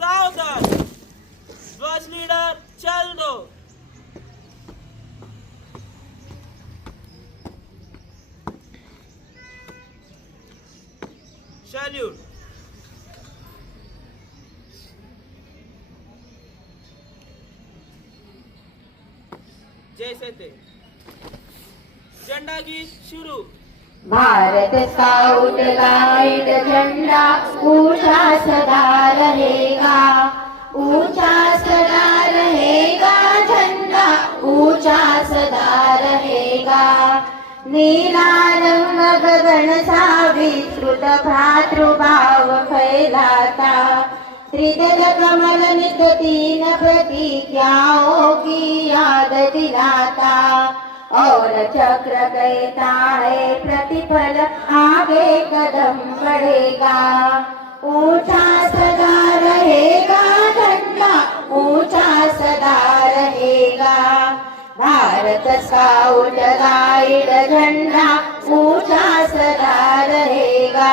सावधान। ध्वज लीडर चल दो। सैल्यूट। जैसे थे। झंडा गीत शुरू। भारत स्काउट गाइड झंडा ऊंचा सदा रहेगा, ऊंचा सदा रहेगा, झंडा ऊंचा सदा रहेगा। नीला रंग गगन सा विस्तृत भ्रातृभाव फैलाता, त्रिदल कमल नित तीन प्रतिज्ञाओं की याद दिलाता। और चक्र कहता है प्रतिफल आगे कदम बढ़ेगा, ऊंचा सदा रहेगा, झंडा ऊंचा सदा रहेगा। भारत स्काउट गाइड झंडा ऊंचा सदा रहेगा।